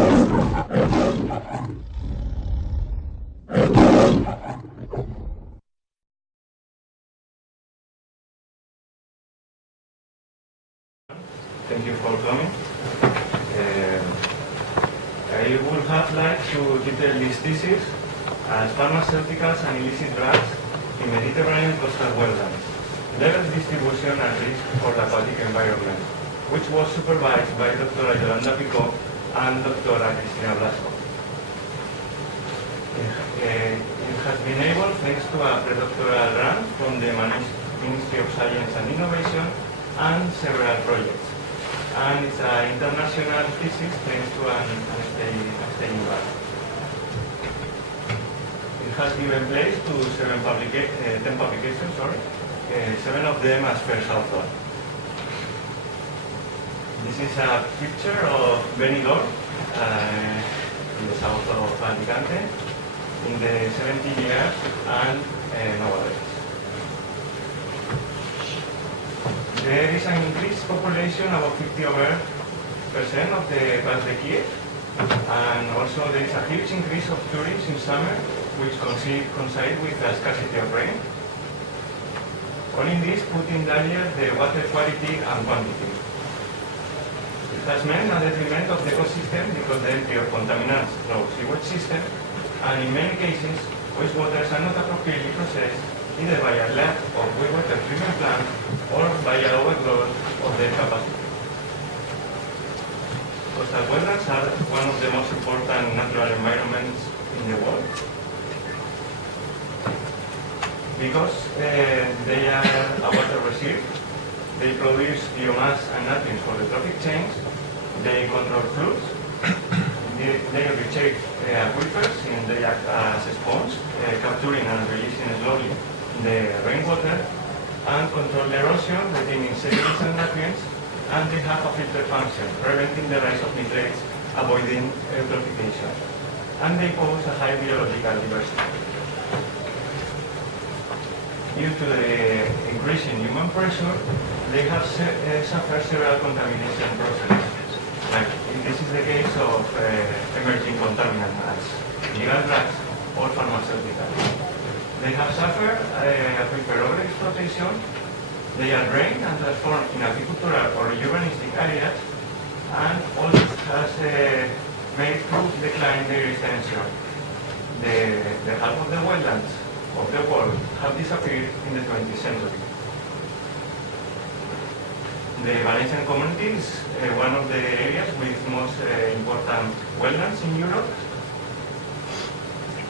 Thank you for coming. I would have liked to title this thesis as Pharmaceuticals and Illicit Drugs in Mediterranean Coastal Wetlands, Level Distribution and Risk for the Aquatic Environment, which was supervised by Doctoral and Doctora Cristina Vazquez-Roig. It has been able thanks to a predoctoral grant from the Ministry of Science and Innovation and several projects. And it's an international thesis thanks to an staying back. It has given place to 10 publications, 7 of them as first author. This is a picture of Benidorm in the south of Alicante in the 70 years and nowadays. There is an increased population, about 50% of the Vazquez-Roig, and also there is a huge increase of tourists in summer, which coincide with the scarcity of rain. All in this put in danger the water quality and quantity. It has meant a detriment of the ecosystem because the entry of contaminants through sewage system, and in many cases, wastewaters are not appropriately processed either by a lack of wastewater treatment plant or by a overgrowth of their capacity. Coastal wetlands are one of the most important natural environments in the world because they are a water reserve, they produce biomass and nutrients for the trophic chains, they control floods, they recharge aquifers and they act as a sponge, capturing and releasing slowly the rainwater, and control the erosion, retaining sediments and nutrients, and they have a filter function, preventing the rise of nitrates, avoiding eutrophication. And they pose a high biological diversity. Due to the increase in human pressure, they have suffered several contamination processes. Like this is the case of emerging contaminants as illegal drugs or pharmaceuticals. They have suffered aquifer overexploitation. They are drained and transformed in agricultural or urbanistic areas, and all this has made to decline their extension. The half of the wetlands of the world have disappeared in the 20th century. The Valencian community is one of the areas with most important wetlands in Europe,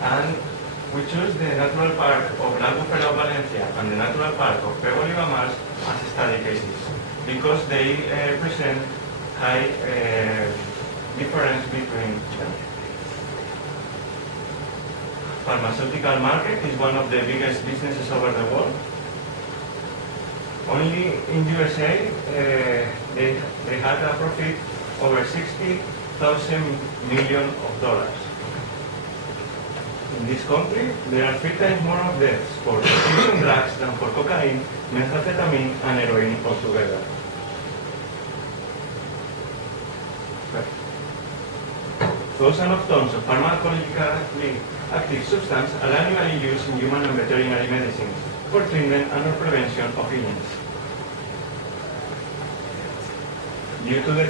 and we choose the Natural Park of Lectura, Valencia and the Natural Park of Pego Libamars as study cases because they present high difference between them. Pharmaceutical market is one of the biggest businesses over the world. Only in USA they had a profit over $60,000 million. In this country, there are 3 times more of deaths for prescription drugs than for cocaine, methamphetamine, and heroin altogether. Thousands of tons of pharmacologically active substance are annually used in human and veterinary medicines for treatment and or prevention of illness. Due to the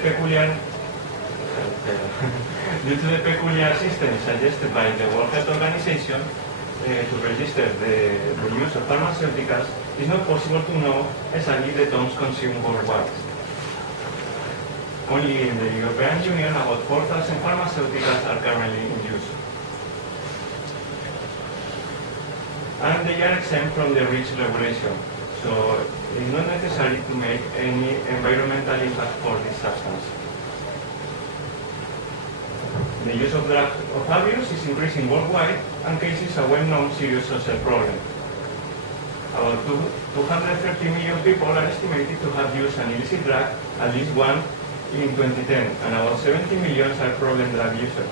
peculiar system suggested by the World Health Organization to register the use of pharmaceuticals, it's not possible to know exactly the tons consumed worldwide. Only in the European Union, about 4,000 pharmaceuticals are currently in use. And they are exempt from the REACH regulation, so it's not necessary to make any environmental impact for this substance. The use of drug of abuse is increasing worldwide, and cases a well-known serious social problem. About 230 million people are estimated to have used an illicit drug, at least one in 2010, and about 70 million are problem drug users.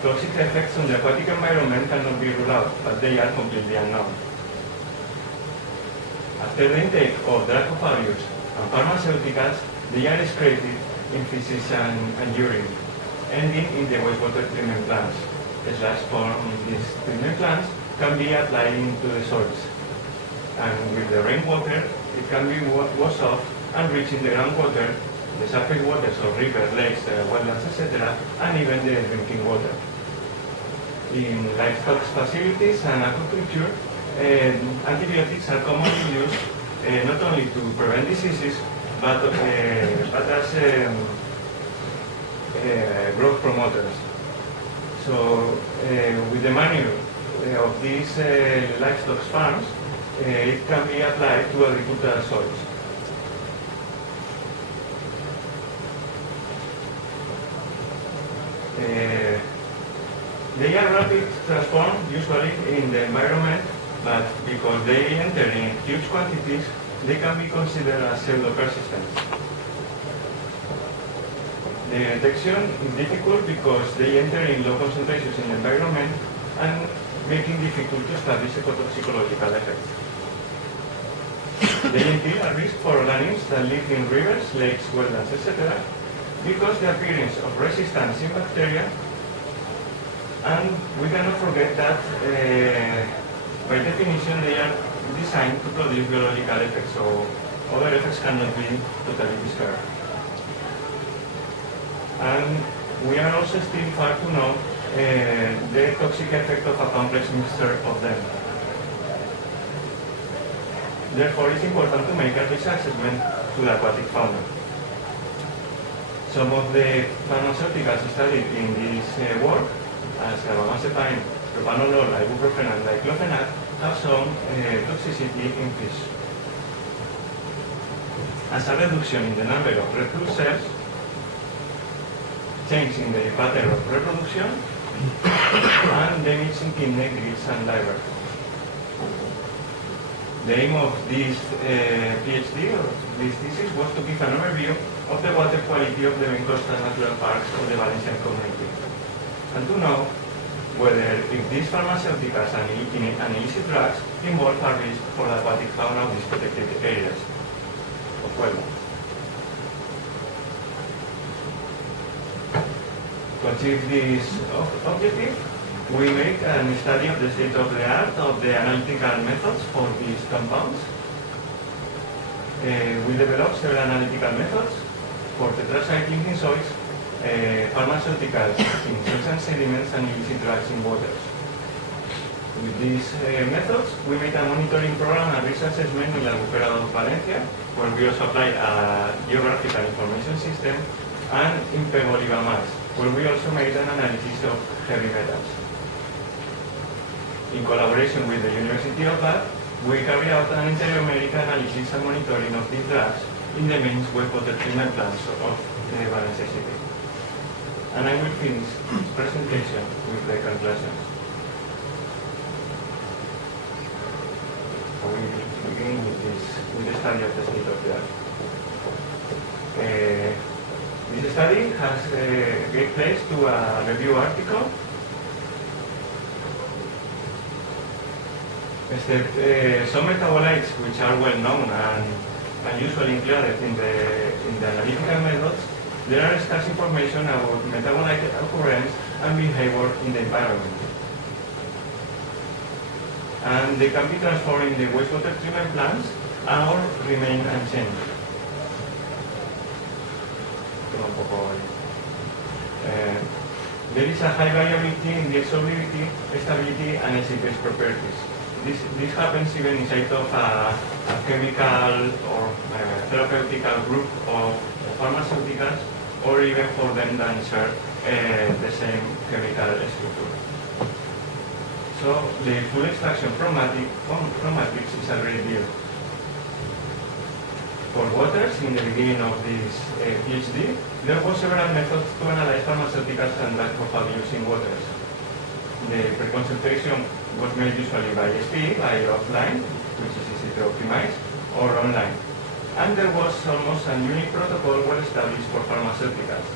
Toxic effects on the aquatic environment cannot be ruled out, but they are completely unknown. After the intake of drug of abuse and pharmaceuticals, they are excreted in feces and urine. ending in the wastewater treatment plants. Slash from these treatment plants can be applied into the soils. And with the rainwater, it can be washed off and reaching the groundwater, the surface waters of rivers, lakes, wetlands, etc., and even the drinking water. In livestock facilities and aquaculture, antibiotics are commonly used not only to prevent diseases, but as growth promoters. So with the manure of these livestock farms, it can be applied to agricultural soils. They are rapid transformed usually in the environment, but because they enter in huge quantities, they can be considered as pseudo-persistent. The detection is difficult because they enter in low concentrations in the environment and making difficult to establish ecotoxicological effects. They entail a risk for organisms that live in rivers, lakes, wetlands, etc., because the appearance of resistance in bacteria, and we cannot forget that by definition they are designed to produce biological effects, so other effects cannot be totally discarded. And we are also still far to know the toxic effect of a complex mixture of them. Therefore, it's important to make a risk assessment to the aquatic fauna. Some of the pharmaceuticals studied in this work, as carbamazepine, propanolol, ibuprofen, and diclofenac, have shown toxicity in fish. As a reduction in the number of red blood cells, change in the pattern of reproduction, and damage in kidney, gills, and liver. The aim of this PhD, or this thesis, was to give an overview of the water quality of the main coastal natural parks of the Valencian community, and to know whether if these pharmaceuticals and illicit drugs involve a risk for the aquatic fauna of these protected areas of wetlands. To achieve this objective, we make a study of the state-of-the-art of the analytical methods for these compounds. We developed several analytical methods for tetracycline in soils, pharmaceuticals in soils and sediments, and illicit drugs in waters. With these methods, we made a monitoring program and risk assessment in Lectura of Valencia, where we also applied a geographical information system, and in Peboliva, where we also made an analysis of heavy metals. In collaboration with the University of Bath, we carry out an inter-America analysis and monitoring of these drugs in the main wastewater treatment plants of the Valencia city. And I will finish this presentation with the conclusions. We begin with the study of the state of the art. This study has gave place to a review article. Except some metabolites which are well known and usually included in the analytical methods, there are scarce information about metabolite occurrence and behavior in the environment. And they can be transformed in the wastewater treatment plants or remain unchanged. There is a high variability in the solubility, stability, and escapes properties. This happens even inside of a chemical or therapeutical group of pharmaceuticals, or even for them that share the same chemical structure. So the full extraction from matrix is a great deal. For waters, in the beginning of this PhD, there were several methods to analyze pharmaceuticals and drug profiles in waters. The pre-concentration was made usually by SPE, by offline, which is easy to optimize, or online. And there was almost a unique protocol well established for pharmaceuticals.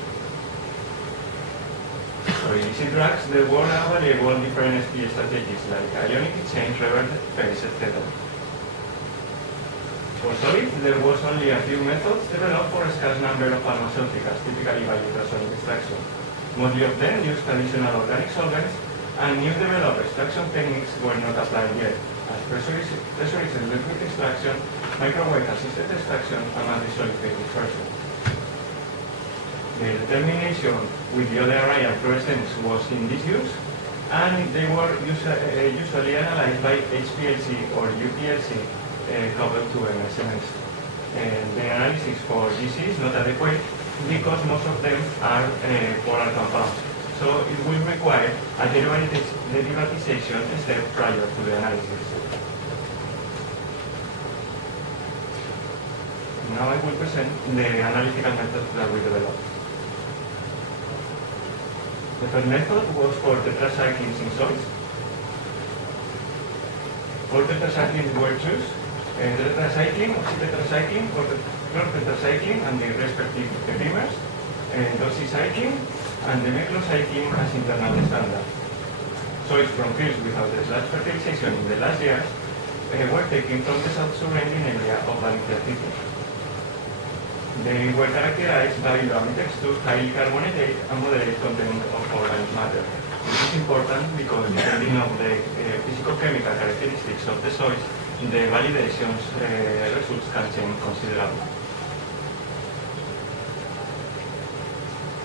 For illicit drugs, there were available different SPE strategies like ionic exchange, reverse phase, etc. For solids, there was only a few methods developed for a scarce number of pharmaceuticals, typically by ultrasonic extraction. Mostly of them used traditional organic solvents, and new developed extraction techniques were not applied yet, as pressurized liquid extraction, microwave-assisted extraction, and anti-solid-phase dispersion. The determination with the other ion fluorescence was in disuse, and they were usually analyzed by HPLC or UPLC coupled to MSMS. The analysis for GC is not adequate because most of them are polar compounds. So it will require a derivatization step prior to the analysis. Now I will present the analytical method that we developed. The first method was for tetracyclines in soils. For tetracyclines were chosen tetracycline, oxytetracycline, or chlortetracycline and the respective primers, doxycycline, and the meclocycline as internal standard. Soils from fields without the slash fertilization in the last years were taken from the south surrounding area of Valencia City. They were characterized by low texture, highly carbonated, and moderate content of organic matter. This is important because depending on the physicochemical characteristics of the soils, the validations results can change considerably.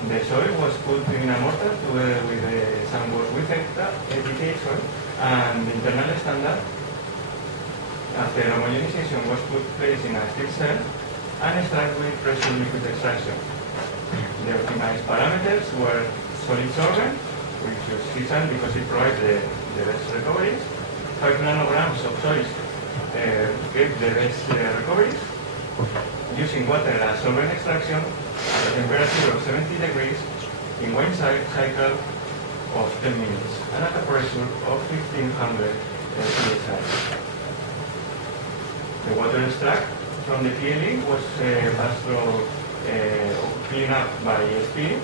The soil was put in a mortar with some work with detailed soil, and the internal standard, after homogenization, was placed in a steel cell and extracted with pressure liquid extraction. The optimized parameters were solid sorbent, which was CSAN because it provides the best recoveries, 5 nanograms of soils gave the best recoveries, using water as solvent extraction at a temperature of 70 degrees in one cycle of 10 minutes and at a pressure of 1500 psi. The water extract from the PLE was passed through clean up by SP.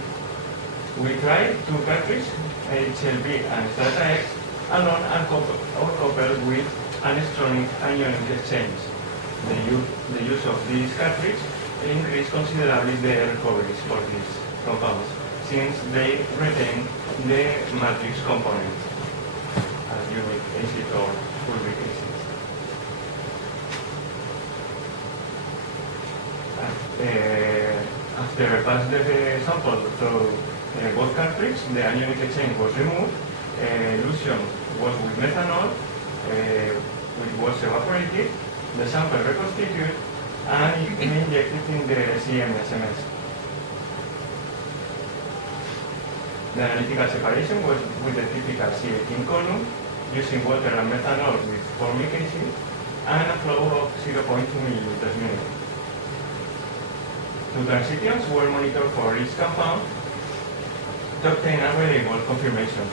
We tried two cartridges, HLB and Strata X, alone and coupled with an electronic ionic exchange. The use of these cartridges increased considerably the recoveries for these compounds, since they retain the matrix component as unique acid or fulvic acid. After passing the sample through both cartridges, the ionic exchange was removed, elution was with methanol, which was evaporated, the sample reconstituted, and injected in the CMSMS. The analytical separation was with the typical C18 column, using water and methanol with formic acid, and a flow of 0.2 milliliters minute. Two transitions were monitored for each compound to obtain a reliable confirmation.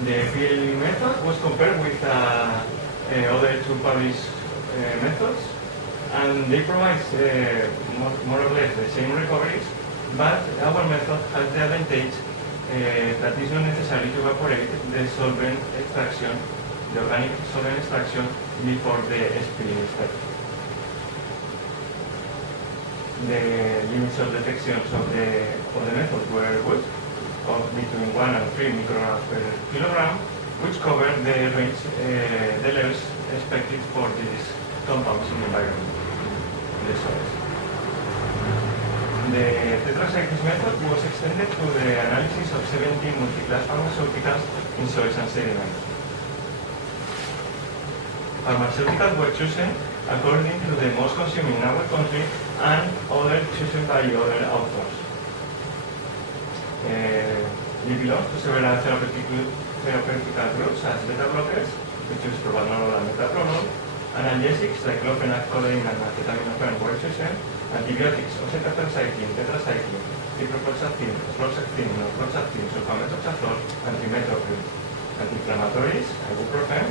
The PLE method was compared with other two published methods, and they provide more or less the same recoveries, but our method has the advantage that it's not necessary to evaporate the solvent extraction, the organic solvent extraction, before the SP step. The limits of detections of the method were good, of between 1 and 3 micrograms per kilogram, which cover the range, the levels expected for these compounds in the environment, in the soils. The tetracycline method was extended to the analysis of 17 multi-class pharmaceuticals in soils and sediment. Pharmaceuticals were chosen according to the most consumed in our country and other chosen by other authors. They belong to several therapeutical groups as beta blockers, which is propranolol and metoprolol, analgesics like clofenac, codeine, and acetaminophen were chosen, antibiotics, oxytetracycline, tetracycline, ciprofloxacin, fluoxetine, norfloxacin, sulfamethoxazole, antimetropyl, anti-inflammatories, ibuprofen,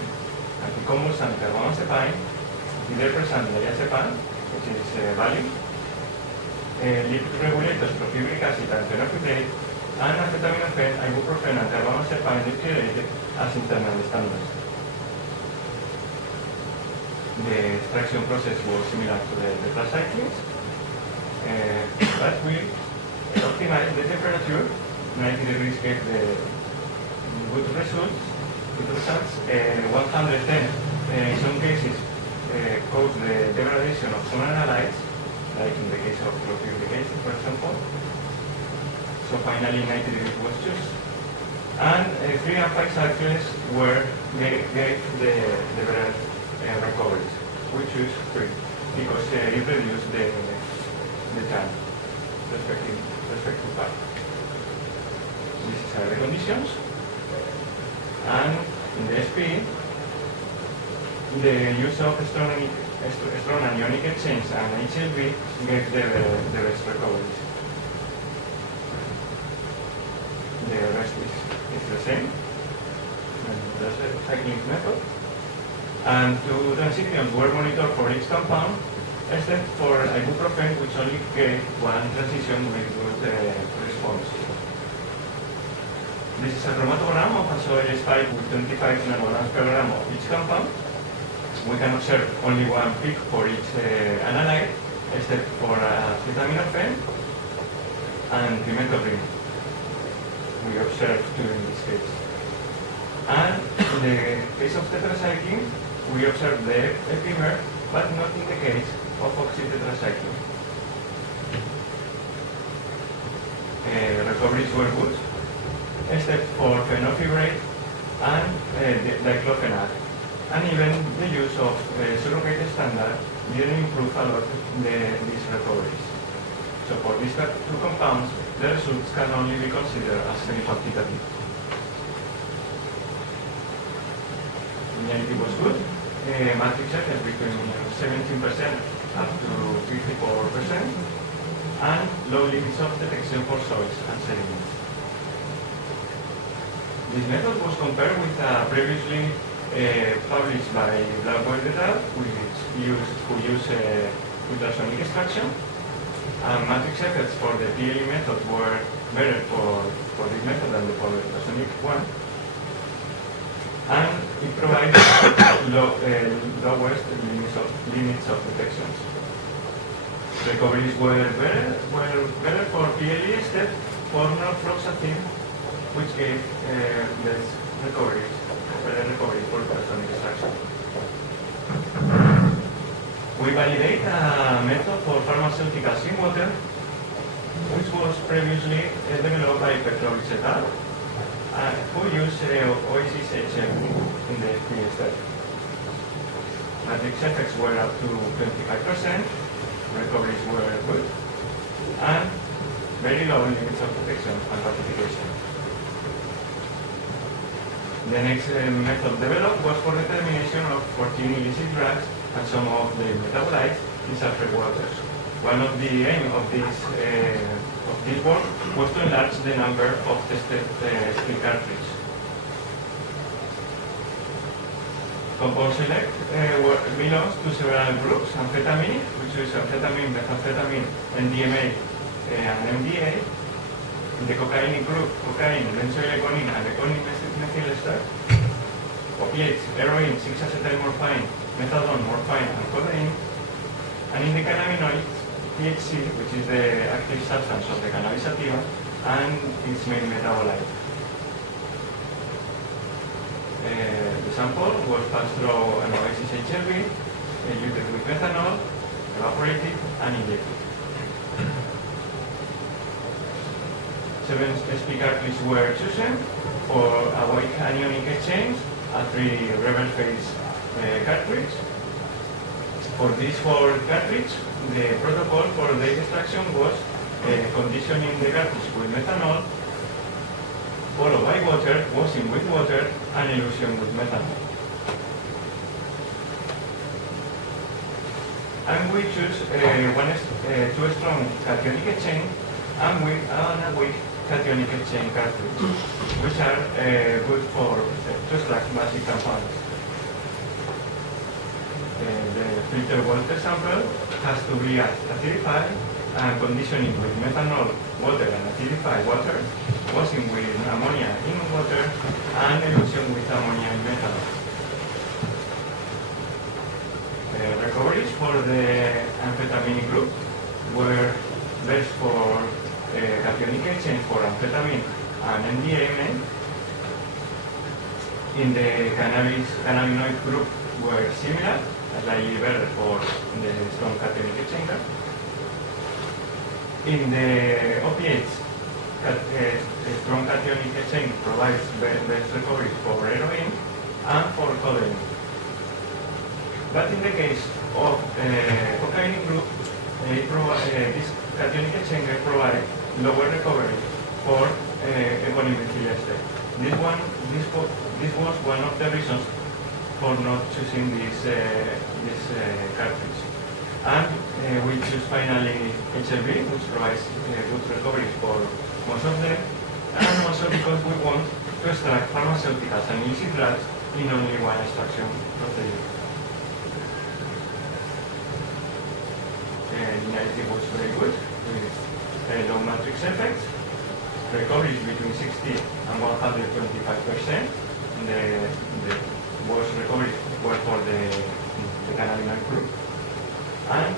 anticonvulsant, carbamazepine, antidepressant, diazepam, which is Valium, lipid regulators, profibric acid, and fenofibrate, and acetaminophen, ibuprofen, and carbamazepine deuterated as internal standards. The extraction process was similar to the tetracyclines, but we optimize the temperature. 90 degrees gave the good results. 110 in some cases cause the degradation of some analytes, like in the case of purification, for example. So finally 90 degrees was chosen. And 3 and 5 cycles gave the better recoveries. We choose 3 because it reduced the time respective part. These are the conditions. And in the SP, the use of strong anionic exchange and HLB gave the best recoveries. The rest is the same. And that's the cycling method. And 2 transitions were monitored for each compound, except for ibuprofen, which only gave 1 transition with good response. This is a chromatogram of a soil spike with 25 nanograms per gram of each compound. We can observe only 1 peak for each analyte, except for acetaminophen and trimethoprim. We observed 2 in this case. And in the case of tetracycline, we observed the epimer, but not in the case of oxytetracycline. Recoveries were good, except for fenofibrate and diclofenac. And even the use of surrogate standard didn't improve a lot these recoveries. So for these 2 compounds, the results can only be considered as semi-quantitative. Linearity was good. Matrix effect between 17% up to 54%, and low limits of detection for soils and sediments. This method was compared with previously published by Blackwell et al., who use ultrasonic extraction. And matrix effects for the PLE method were better for this method than for the ultrasonic one. And it provides lowest limits of detections. Recoveries were better for PLE, except for norfloxacin, which gave less recoveries, better recovery for ultrasonic extraction. We validate a method for pharmaceuticals in water, which was previously developed by Pablo et al., who used Oasis HM in the previous study. Matrix effects were up to 25%, recoveries were good, and very low limits of detection and quantification. The next method developed was for determination of 14 illicit drugs and some of the metabolites in sulfur waters. One of the aim of this work was to enlarge the number of tested steel cartridges. Compound select belongs to several groups: amphetamine, which is amphetamine, methamphetamine, MDMA, and MDA. In the cocaine group, cocaine, benzoyl-econine, and econine methyl ester. Opiates, heroin, 6-acetylmorphine, methadone, morphine, and codeine. And in the cannabinoids, THC, which is the active substance of the cannabis sativa, and its main metabolite. The sample was passed through an Oasis HLB, diluted with methanol, evaporated, and injected. 7 SP cartridges were chosen for a weak anionic exchange, a 3 rebel phase cartridge. For these 4 cartridges, the protocol for data extraction was conditioning the cartridge with methanol, followed by water, washing with water, and elution with methanol. And we choose 2 strong cationic exchange and a weak cationic exchange cartridge, which are good for to extract basic compounds. The filter water sample has to be acidified and conditioning with methanol, water, and acidified water, washing with ammonia in water, and elution with ammonia in methanol. recoveries for the amphetamine group were best for cationic chains for amphetamine and MDMA in the cannabinoid group were similar, slightly better for the strong cationic chain. In the opiates, strong cationic chain provides best recovery for heroin and for codeine. But in the case of cocaine group, this cationic chain provide lower recovery for equilibrium state. This was one of the reasons for not choosing this cartridge. And we choose finally HLB, which provides good recovery for most of them, and also because we want to extract pharmaceuticals and illicit drugs in only one extraction procedure. Linearity was very good, with low matrix effects, recovery between 60 and 125%. The worst recovery were for the cannabinoid group, and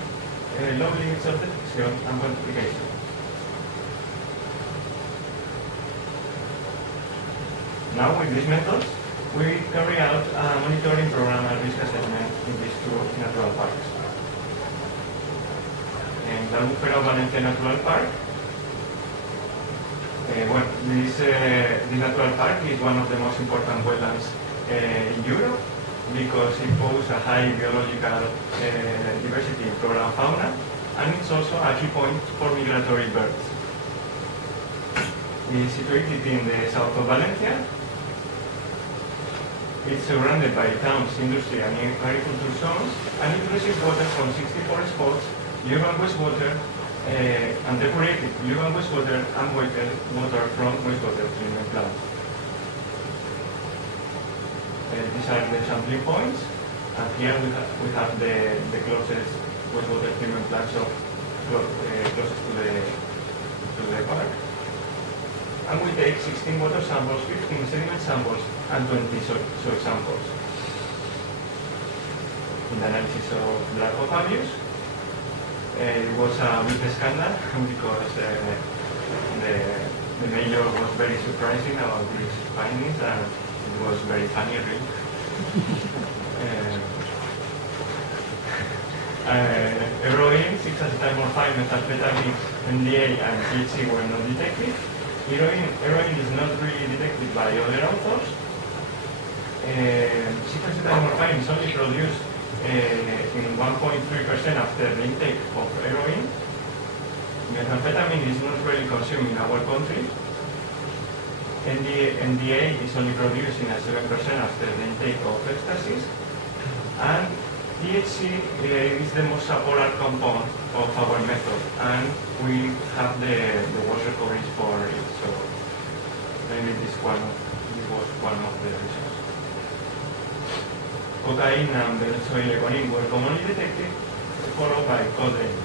low limits of detection and quantification. Now, with these methods, we carry out a monitoring program and risk assessment in these two natural parks. In the Lectura Valencia Natural Park, this natural park is one of the most important wetlands in Europe because it poses a high biological diversity in flora and fauna, and it's also a key point for migratory birds. It is situated in the south of Valencia. It's surrounded by towns, industry, and agricultural zones, and it receives water from 64 spots, urban wastewater, and depurated urban wastewater and water from wastewater treatment plants. These are the sampling points, and here we have the closest wastewater treatment plants closest to the park. And we take 16 water samples, 15 sediment samples, and 20 soil samples. In the analysis of black hole values, it was a big scandal because the major was very surprising about these findings, and it was very funny, really. Heroin, 6-acetylmorphine, methamphetamine, MDA, and THC were not detected. Heroin is not really detected by other authors. 6-acetylmorphine is only produced in 1.3% after the intake of heroin. Methamphetamine is not really consumed in our country. NDA is only produced in 7% after the intake of ecstasies. And THC is the most polar compound of our method, and we have the worst recoveries for it. So maybe this was one of the reasons. Cocaine and benzoyl were commonly detected, followed by codeine.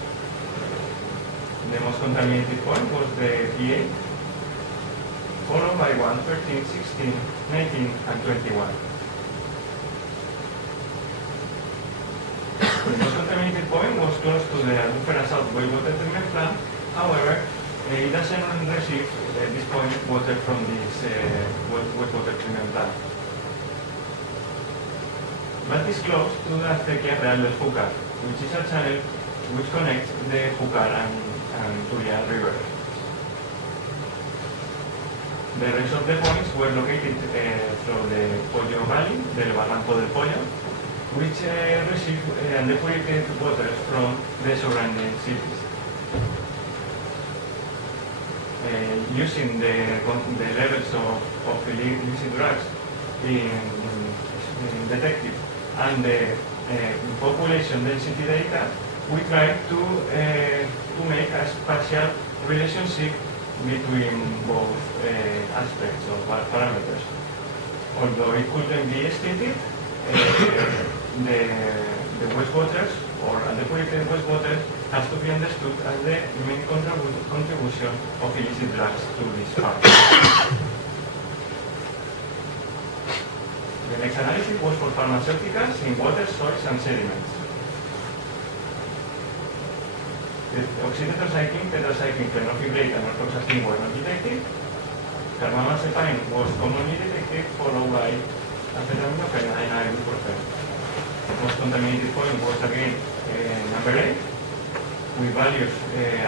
The most contaminated point was the PA, followed by 1, 13, 16, 19, and 21. The most contaminated point was close to the Lectura South wastewater treatment plant. However, it doesn't receive this point water from this wastewater treatment plant. But it's close to the Acequia Real del Júcar, which is a channel which connects the Júcar and Turia River. The rest of the points were located through the Pollo Valley, del Barranco del Pollo, which receive depurated waters from the surrounding cities. Using the levels of illicit drugs in detected and the population density data, we try to make a spatial relationship between both aspects of parameters. Although it couldn't be stated, the wastewaters or undepleted wastewater has to be understood as the main contribution of illicit drugs to this part. The next analysis was for pharmaceuticals in water, soils, and sediments. oxytetracycline, tetracycline, phenylfibrate, and orthoxazine were not detected. Carbamazepine was commonly detected, followed by acetaminophen and ibuprofen. The most contaminated point was again number 8, with values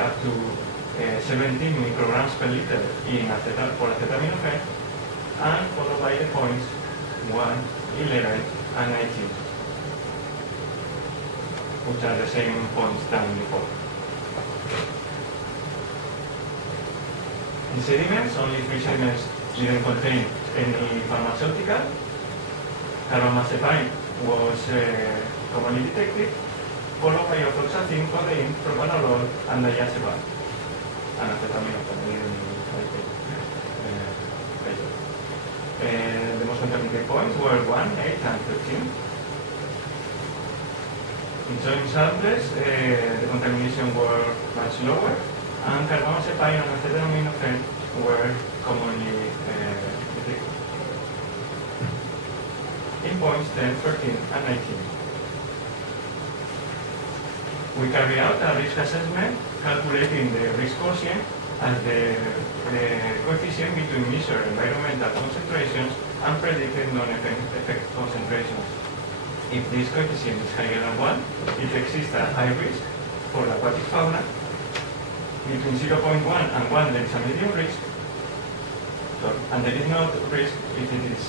up to 17 micrograms per liter for acetaminophen, and followed by the points 1, 11, and 19, which are the same points than before. In sediments, only 3 sediments didn't contain any pharmaceutical. Carbamazepine was commonly detected, followed by orthoxazine, codeine, propanolol, and diazepam, and acetaminophen. The most contaminated points were 1, 8, and 13. In soil samples, the contamination were much lower, and carbamazepine and acetaminophen were commonly detected. In points 10, 13, and 19. We carry out a risk assessment calculating the risk quotient as the coefficient between measured environmental concentrations and predicted non-effect concentrations. If this coefficient is higher than 1, it exists a high risk for the aquatic fauna. Between 0.1 and 1, there is a medium risk, and there is no risk if it is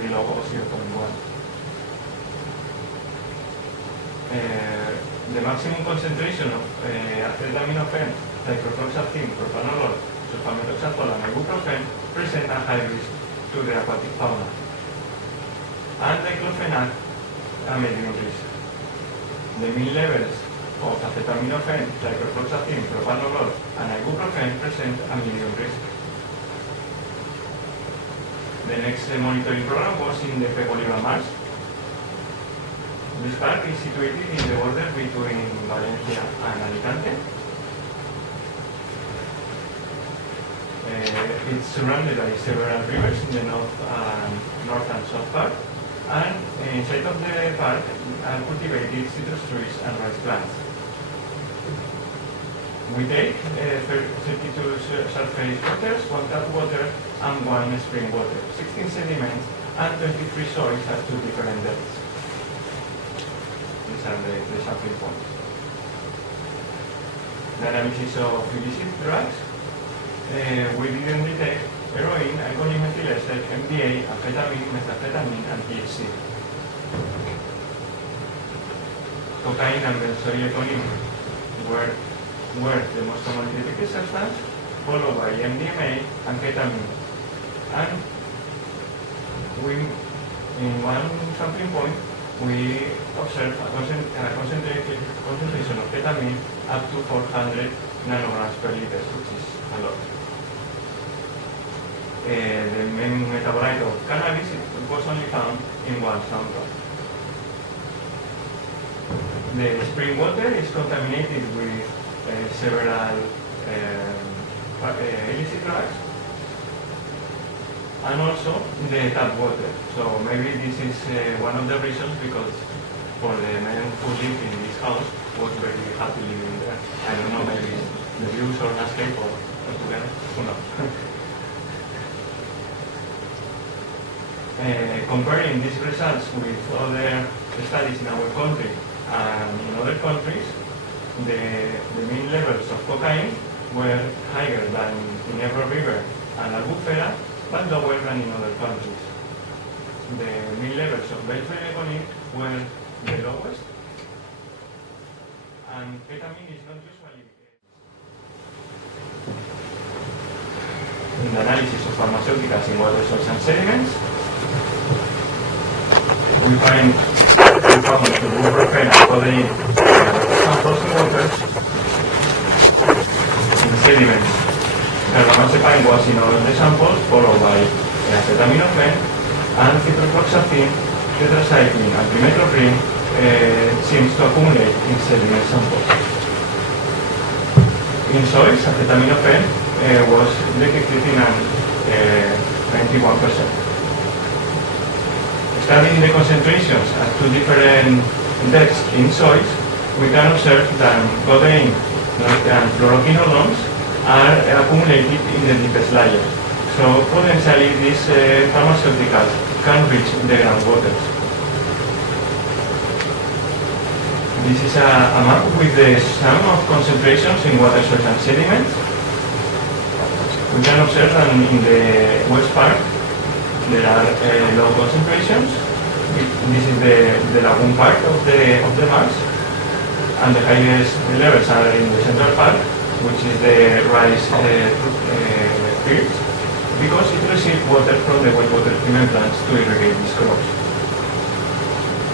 below 0.1. The maximum concentration of acetaminophen, dichlorproxazine, propanolol, sulfamethoxazole, and ibuprofen present a high risk to the aquatic fauna, and diclofenac a medium risk. The mean levels of acetaminophen, dichlorproxazine, propanolol, and ibuprofen present a medium risk. The next monitoring program was in the Peboliva Marsh. This park is situated in the border between Valencia and Alicante. It's surrounded by several rivers in the north and south part, and inside of the park are cultivated citrus trees and rice plants. We take 32 surface waters, 1 tap water, and 1 spring water, 16 sediments, and 23 soils at 2 different depths. These are the sampling points. The analysis of illicit drugs. We didn't detect heroin, alcohol-methyl ester, MDA, amphetamine, methamphetamine, and THC. Cocaine and benzoylecgonine were the most commonly detected substance, followed by MDMA and ketamine. And in one sampling point, we observed a concentration of ketamine up to 400 nanograms per liter, which is a lot. The main metabolite of cannabis was only found in 1 sample. The spring water is contaminated with several illicit drugs, and also the tap water. So maybe this is one of the reasons, because for the men who live in this house was very happy living there. I don't know, maybe the views or landscape or together, who knows. Comparing these results with other studies in our country and in other countries, the mean levels of cocaine were higher than in Ebro River and Albufera, but lower than in other countries. The mean levels of benzoylecgonine were the lowest, and ketamine is not usually. In the analysis of pharmaceuticals in water, soils, and sediments, we found ibuprofen and codeine and frozen water. In sediments, carbamazepine was in all the samples, followed by acetaminophen and ciprofloxacin, tetracycline, and trimethoprim seems to accumulate in sediment samples. In soils, acetaminophen was detected in 91%. Studying the concentrations at 2 different depths in soils, we can observe that codeine and fluoroquinolones are accumulated in the deepest layer. So potentially these pharmaceuticals can reach the groundwaters. This is a map with the sum of concentrations in water source and sediment. We can observe that in the west part there are low concentrations. This is the lagoon part of the Mars, and the highest levels are in the central part, which is the rice fields, because it receives water from the wet water treatment plants to irrigate these crops.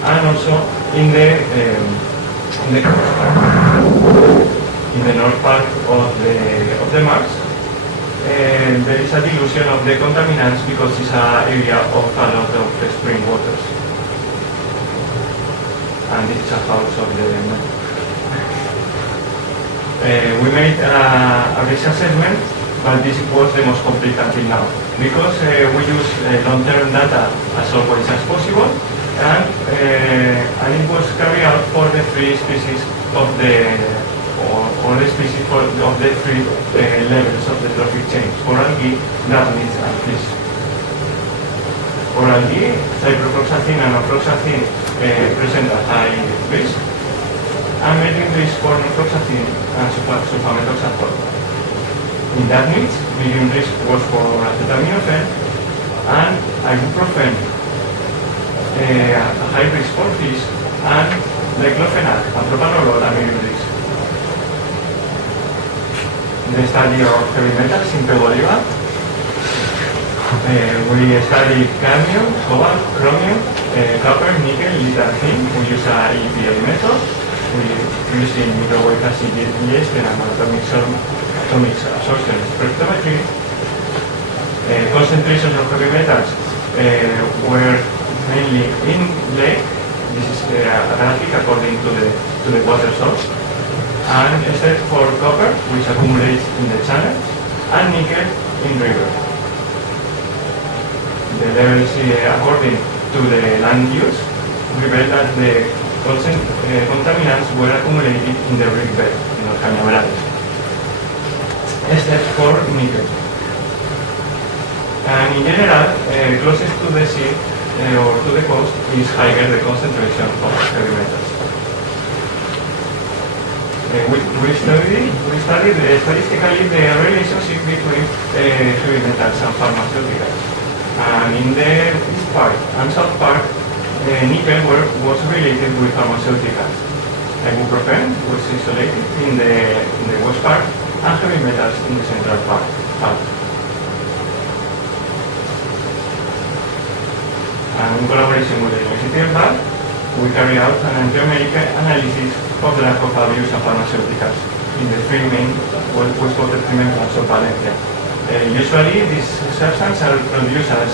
And also in the coast part, in the north part of the Mars, there is a dilution of the contaminants because it's an area of a lot of spring waters. And this is a house of the we made a risk assessment, but this was the most complete until now, because we use long-term data as always as possible, and it was carried out for the three species of or the species of the three levels of the trophic chain: for algae, grasses, and fish. For algae, ciprofloxacin and ofloxacin present a high risk, and medium risk for norfloxacin and sulfamethoxazole. In that niche, medium risk was for acetaminophen and ibuprofen, a high risk for fish, and diclofenac and propanolol are medium risk. The study of heavy metals in Peboliva. We study cadmium, cobalt, chromium, copper, nickel, lead, and zinc. We use a EPA method. We use in microwave acid diester and atomic absorption spectrometry. Concentrations of heavy metals were mainly in lake. This is a graphic according to the water source. And except for copper, which accumulates in the channel, and nickel in river. The levels according to the land use reveal that the contaminants were accumulated in the river bed, in los cañaverales, except for nickel. And in general, closest to the sea or to the coast is higher the concentration of heavy metals. We studied statistically the relationship between heavy metals and pharmaceuticals. And in the east part and south part, nickel was related with pharmaceuticals. Ibuprofen was isolated in the west part, and heavy metals in the central part. And in collaboration with the University of Bath, we carry out an empirical analysis of the lack of abuse of pharmaceuticals in the three main wastewater treatment plants of Valencia. Usually these substances are produced as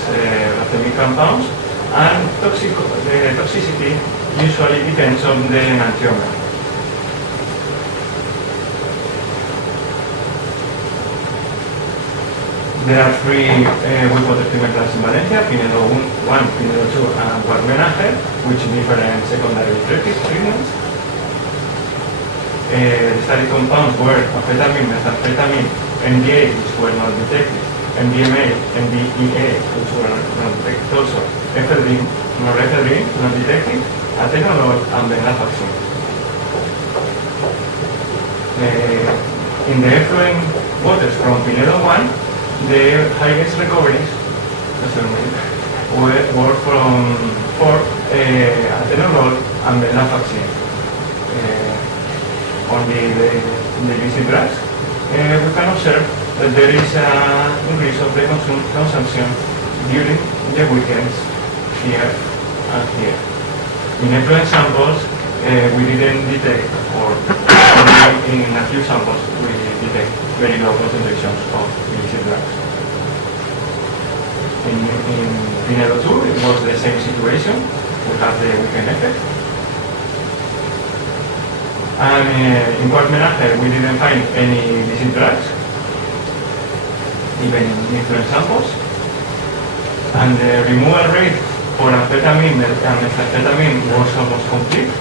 racemic compounds, and the toxicity usually depends on the enantiomer. There are three wastewater treatment plants in Valencia: Pinedo 1, Pinedo 2, and Guarmenaje, which different secondary treatments. Study compounds were amphetamine, methamphetamine, MDA, which were not detected, MDMA, MDEA, which were not detected also, ephedrine, norepinephrine, not detected, atenolol, and venlafaxine. In the effluent waters from Pinedo 1, the highest recoveries were for atenolol and venlafaxine. Only the illicit drugs. We can observe that there is an increase of the consumption during the weekends here and here. In effluent samples, we didn't detect, or only in a few samples, we detect very low concentrations of illicit drugs. In Pinedo 2, it was the same situation. We have the weekend effect. And in Guarmenaje, we didn't find any illicit drugs, even in different samples. And the removal rate for amphetamine and methamphetamine was almost complete.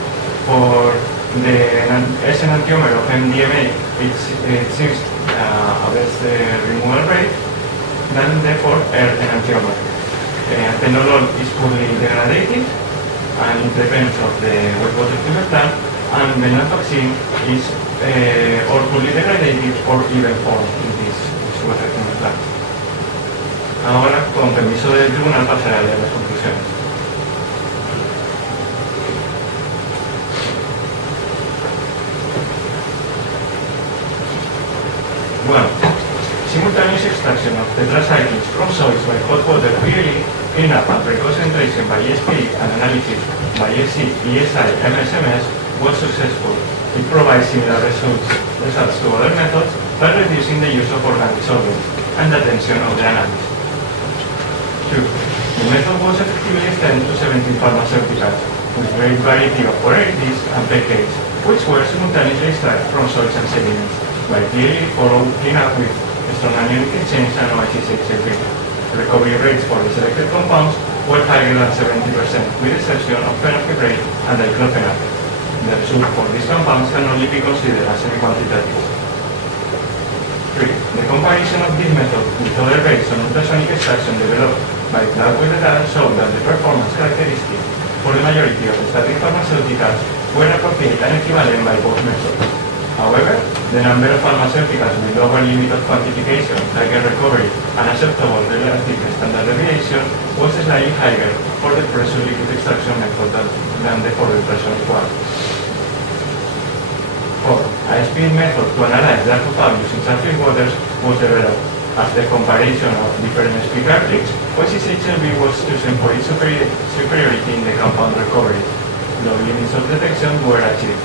For the S enantiomer of MDMA it seems a less removal rate than the for R enantiomer. Atenolol is poorly degradated and it depends on the wastewater treatment plant, and venlafaxine is or poorly degraded or even formed in this water treatment plant. Ahora, con permiso del tribunal, pasaré a leer las conclusiones. Well, simultaneous extraction of tetracyclines from soils by hot water purely, cleanup and preconcentration by ESP and analysis by ESC, ESI, MSMS was successful. It provides similar results to other methods by reducing the use of organic solvents and the attention of the analyst. 2. The method was effectively extended to 17 pharmaceuticals with great variety of polarities and pKs, which were simultaneously extracted from soils and sediments by clearly followed cleanup with strong anionic exchange and OIC6 Recovery rates for the selected compounds were higher than 70%, with the exception of phenylpiprate and diclofenac. The result for these compounds can only be considered as semi-quantitative. 3. The comparison of this method with other based on ultrasonic extraction developed by Vazquez-Roig showed that the performance characteristics for the majority of the static pharmaceuticals were appropriate and equivalent by both methods. However, the number of pharmaceuticals with lower limit of quantification, higher recovery, and acceptable relative standard deviation was slightly higher for the pressure liquid extraction method than for the ultrasonic one. 4. A speed method to analyze dark values in surface waters was developed. After comparison of different speed cartridges, OCCHLB was chosen for its superiority in the compound recovery. Low limits of detection were achieved.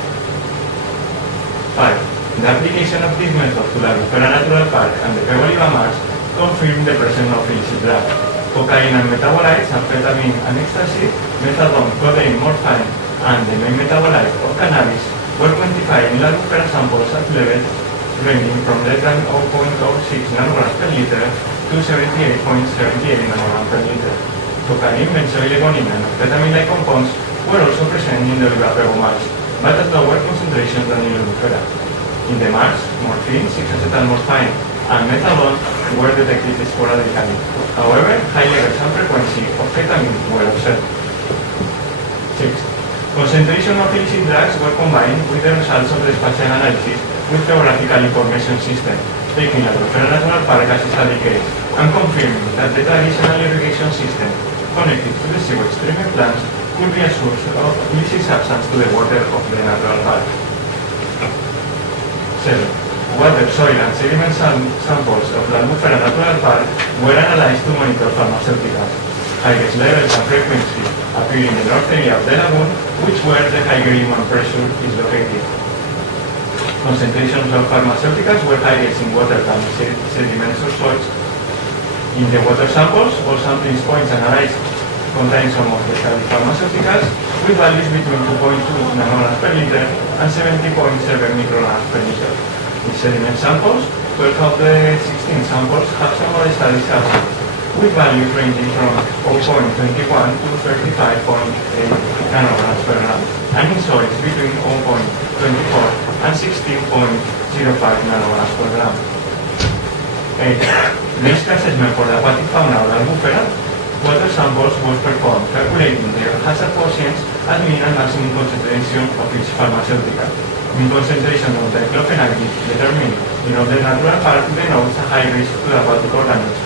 5. The application of this method to the Lectura Natural Park and the Pebble Marsh confirmed the presence of illicit drugs. Cocaine and metabolites, amphetamine and ecstasy, methadone, codeine, morphine, and the main metabolite of cannabis were quantified in Lectura samples at levels ranging from less than 0.06 nanograms per liter to 78.78 nanograms per liter. Cocaine, benzoyl-legonine, and amphetamine-like compounds were also present in the Pebble Marsh, but at lower concentrations than in Lectura. In the marsh, morphine, 6-acetylmorphine, and methadone were detected sporadically. However, high levels and frequency of ketamine were observed. 6. Concentration of illicit drugs were combined with the results of the spatial analysis with geographical information system, taking a Lectura Natural Park as a study case, and confirming that the traditional irrigation system connected to the sewage treatment plants could be a source of illicit substance to the water of the natural park. 7. Water, soil, and sediment samples of the Lectura Natural Park were analyzed to monitor pharmaceuticals. Highest levels and frequency appear in the north area of the lagoon, which where the higher human pressure is located. Concentrations of pharmaceuticals were highest in water than in sediments or soils. In the water samples, all sampling points analyzed contain some of the studied pharmaceuticals with values between 2.2 nanograms per liter and 70.7 micrograms per liter. In sediment samples, 12 of the 16 samples have some of the studied substances with values ranging from 0.21 to 35.8 nanograms per gram, and in soils between 0.24 and 16.05 nanograms per gram. 8. Risk assessment for the aquatic fauna of the Lectura. Water samples was performed calculating their hazard quotients at mean and maximum concentration of each pharmaceutical. Mean concentration of diclofenac determined in all the natural park denotes a high risk to the aquatic organisms.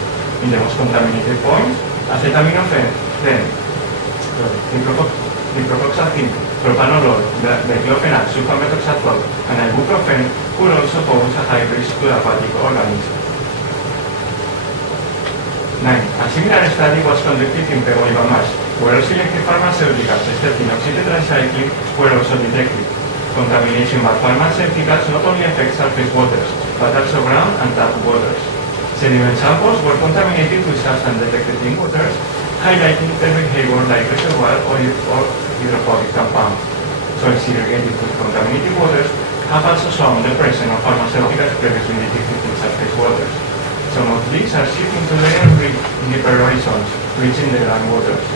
In the most contaminated points, acetaminophen, ciprofloxacin, propanolol, diclofenac, sulfamethoxatrol, and ibuprofen could also pose a high risk to the aquatic organisms. 9. A similar study was conducted in Pebble Marsh, where all selected pharmaceuticals, except inoxytetracycline, were also detected. Contamination by pharmaceuticals not only affects surface waters, but also ground and tap waters. Sediment samples were contaminated with substances detected in waters, highlighting their behavior like reservoir or hydrophobic compounds. Soils irrigated with contaminated waters have also shown the presence of pharmaceuticals previously detected in surface waters. Some of these are shifting to layer in deeper horizons, reaching the groundwaters.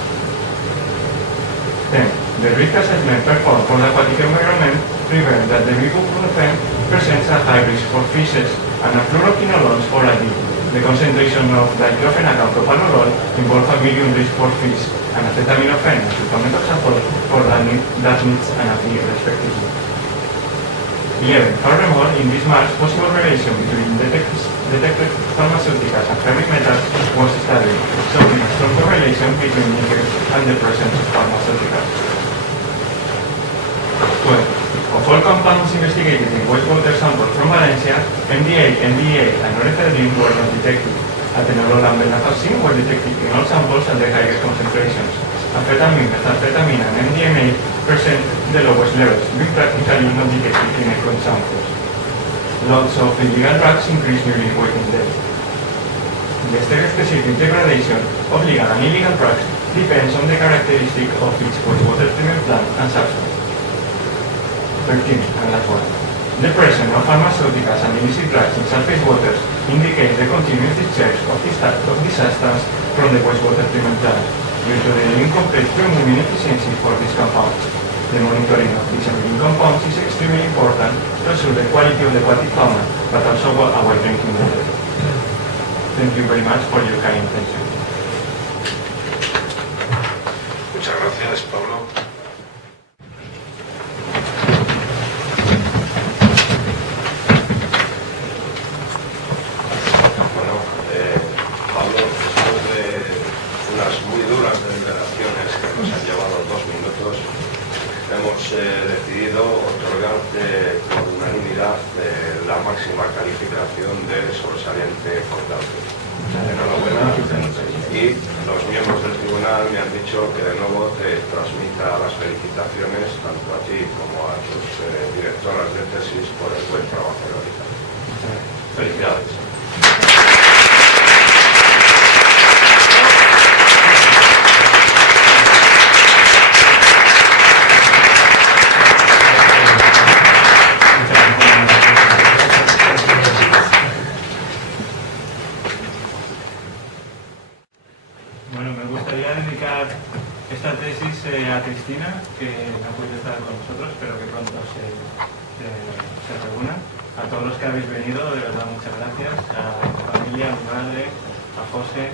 10. The risk assessment performed for the aquatic environment revealed that the ibuprofen presents a high risk for fishes and a fluoroquinolones for algae. The concentration of diclofenac and propanolol involve a medium risk for fish and acetaminophen and sulfamethoxazole for dacnids and algae respectively. 11. Furthermore, in this March, possible relation between detected pharmaceuticals and heavy metals was established, showing a strong correlation between nickel and the presence of pharmaceuticals. 12. Of all compounds investigated in wastewater samples from Valencia, MDA, NDA, and norethindrine were not detected. Atenolol and venlafaxine were detected in all samples at the highest concentrations. Amphetamine, methamphetamine, and MDMA present the lowest levels, being practically not detected in effluent samples. Lots of illegal drugs increase during working day. The state-specific degradation of legal and illegal drugs depends on the characteristic of each wastewater treatment plant and substance. 13, and last one. The presence of pharmaceuticals and illicit drugs in surface waters indicates the continuous discharge of this substance from the wastewater treatment plant due to the incomplete removing efficiency for these compounds. The monitoring of these emitting compounds is extremely important to ensure the quality of the aquatic fauna, but also our drinking water. Thank you very much for your kind attention. Muchas gracias, Pablo. Pablo, después de unas muy duras deliberaciones que nos han llevado 2 minutos, hemos decidido otorgarte por unanimidad la máxima calificación de sobresaliente constante. Enhorabuena. Y los miembros del tribunal me han dicho que de nuevo te transmita las felicitaciones tanto a ti como a tus directoras de tesis por el buen trabajo realizado. Felicidades. Bueno, me gustaría dedicar esta tesis a Cristina, que no puede estar con nosotros, pero que pronto se reúna. A todos los que habéis venido, de verdad, muchas gracias. A mi familia, a mi madre, a José,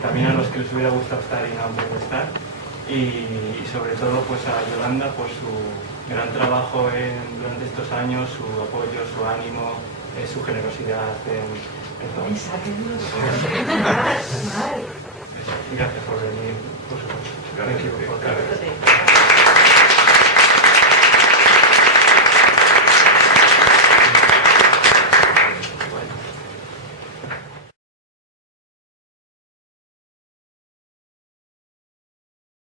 también a los que les hubiera gustado estar y no han podido estar. Y sobre todo pues a Yolanda por su gran trabajo durante estos años, su apoyo, su ánimo, su generosidad en todo. Gracias por venir, por supuesto. Gracias.